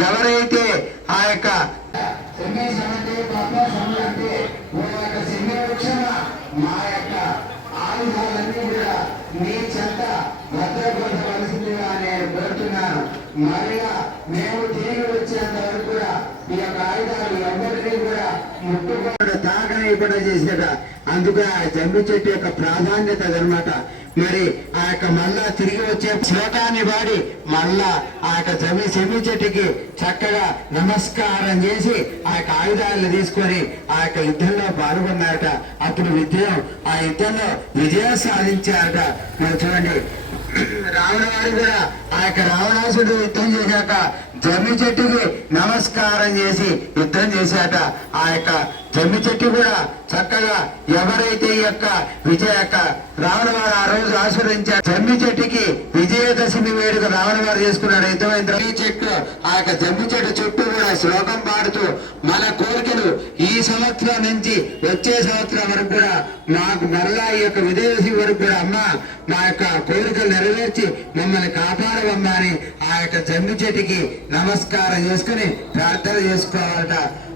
ఎవరైతే ఆ యొక్క యొక్క మా యొక్క ఆయుధాలన్నీ కూడా మీ చెంత భద్రపరచవలసిందిగా నేను కోరుతున్నాను. మరిగా మేము తిరిగి వచ్చేంత వరకు కూడా ఈ యొక్క ఆయుధాలు కూడా ముట్టుకోవడం ఆ జమ్మి చెట్టు యొక్క ప్రాధాన్యత అనమాట మరి ఆ యొక్క మళ్ళా తిరిగి వచ్చే శ్లోకాన్ని వాడి మళ్ళా ఆ యొక్క జమ్మి సెమ్మి చెట్టుకి చక్కగా నమస్కారం చేసి ఆ యొక్క ఆయుధాలను తీసుకొని ఆ యొక్క యుద్ధంలో పాల్గొన్నారట. అప్పుడు విజయం ఆ యుద్ధంలో విజయం సాధించారట. మరి చూడండి రావణవాడు కూడా ఆ యొక్క రావణాసుడు యుద్ధం చేశాక జమ్మి చెట్టుకి నమస్కారం చేసి యుద్ధం చేశాట. ఆ యొక్క జమ్మి చెట్టు కూడా చక్కగా ఎవరైతే ఈ యొక్క విజయ యొక్క రావణవారు ఆ రోజు ఆశ్రయించారు జమ్మి చెట్టుకి విజయదశమి వేడుక రావణవారు చేసుకున్నాడు యుద్ధమైన తర్వాత ఈ చెట్టు ఆ యొక్క జమ్మి చెట్టు చుట్టూ కూడా శ్లోకం పాడుతూ మన కోరికలు ఈ సంవత్సరం నుంచి వచ్చే సంవత్సరం వరకు కూడా మాకు మరలా ఈ యొక్క విదేశీ వరకు కూడా అమ్మ మా యొక్క కోరికలు నెరవేర్చి మమ్మల్ని కాపాడవమ్మా అని ఆ యొక్క జమ్మి చెట్టుకి నమస్కారం చేసుకుని ప్రార్థన చేసుకోవాలట.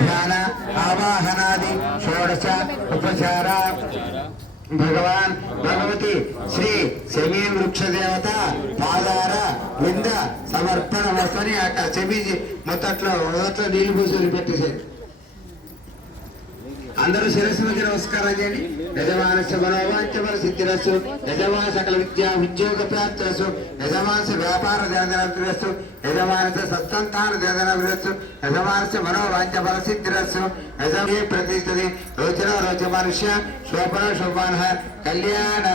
ధ్యాన ఆవాహనాది షోడశ ఉపచార. భగవాన్ భగవతి శ్రీ శమీ వృక్ష దేవత పాదార వింద సమర్పణ వస్తని అక్కడ చెమి మొత్తట్లో మొదట్లో నీళ్ళు పూసులు పెట్టేసేది అందరూ శిరస్సు మీద నమస్కారం చేయండి. యజమానస్య మనోవాంఛబల సిద్ధిరస్సు యజమాన సకల విద్యా ఉద్యోగ ప్రాప్తిరస్సు యజమానస్య వ్యాపార దేదనభిరస్సు యజమానస్య సత్సంతాన దేదనభిరస్సు యజమానస్య మనోవాంఛబల సిద్ధిరస్సు యజమే ప్రతిష్టది? రోచన రోచ మనుష్య శోభన శోభాన కళ్యాణ.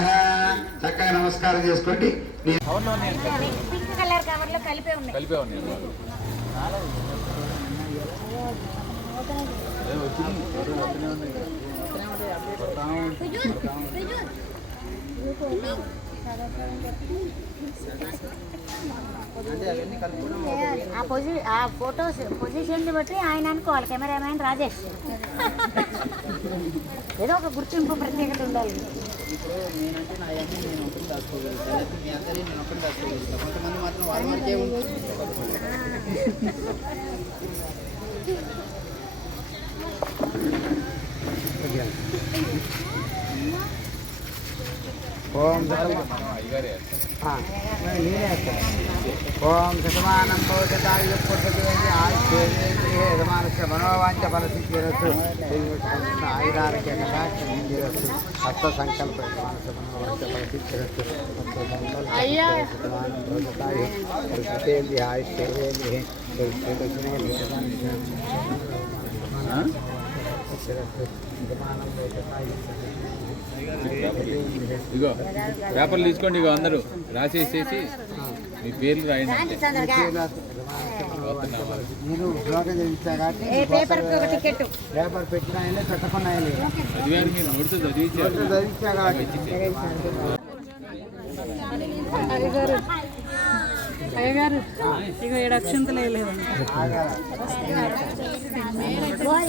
చక్కగా నమస్కారం చేసుకోండి. నీ- పింక్ కలర్ కవర్లో కలిపే ఉన్నాయి. ఆ పొజి ఆ ఫొటోస్ పొజిషన్ బట్టి ఆయన అనుకోవాలి కెమెరామ్యాన్ రాజేష్. ఏదో ఒక గుర్తింపు ప్రత్యేకత ఉండాలి. ఇప్పుడు నేనంటే నా అన్ని నేను ఒకటి దాచుకోగలుగుతాను మీ నేను ఒకటి దాచుకోగలుగుతాను కొంతమంది మాత్రం వాళ్ళ వరకే ఉంటుంది ఓం ఓం శతమానం భవతాయ పుట్టదేవి ఆయుర్మానస్య మనోవాంఛ ఫలసిద్ధిరస్సు ఆయురారోగ్య కటాక్షరస్సు హస్త సంకల్ప మానస మనోవాంఛ ఫలసిద్ధిరస్సు. శతమానం భవతాయ భవతాయ ఇగో పేపర్లు తీసుకోండి ఇగో అందరూ. రాసేసేసి మీ పేర్లు రాయండి కాబట్టి పేపర్ పేపర్ పెట్టిన ఆయనే చదివాను మీరు నోట్స్ చదివించారు. చదివించా కాబట్టి. అయ్యగారు ఇక ఏడు అక్షంతలు వేయలేదండి ఓం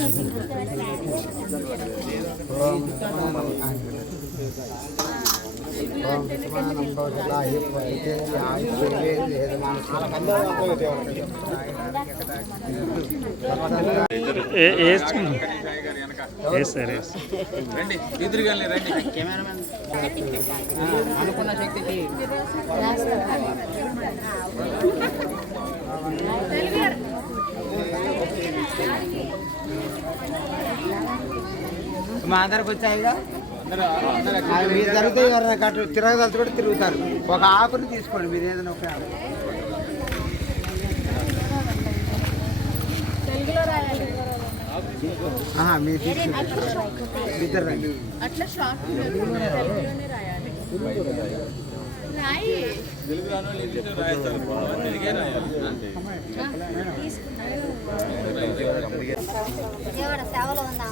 అనుకున్న శక్తికి మా అందరికి వచ్చాయిగా మీరు జరిగితే ఎవరైనా కట్టు తిరగదలుతు కూడా తిరుగుతారు. ఒక ఆకుని తీసుకోండి మీరు ఏదైనా ఒక. తెలుగులో రాయాలి. అట్లా షార్ట్ రాయాలి రాయి తెలుగు రాను ఇంగ్లీష్లో తెలుగే రాయాలి. సేవలో ఉందా?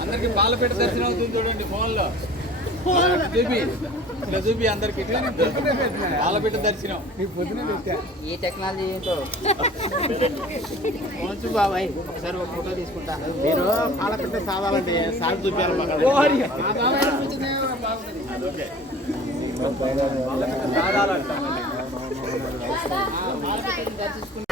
అందరికి పాలపేట దర్శనం అవుతుంది చూడండి ఫోన్లో. చూపి. అందరికి. ఇట్లా పాలపేట దర్శనం. ఈ టెక్నాలజీ ఏంటో? కొంచెం బాబాయ్. ఒకసారి ఒక ఫోటో తీసుకుంటా. మీరు పాలపెట్ట సాధాలండి సాగు చూపారు దర్శించుకుంటే.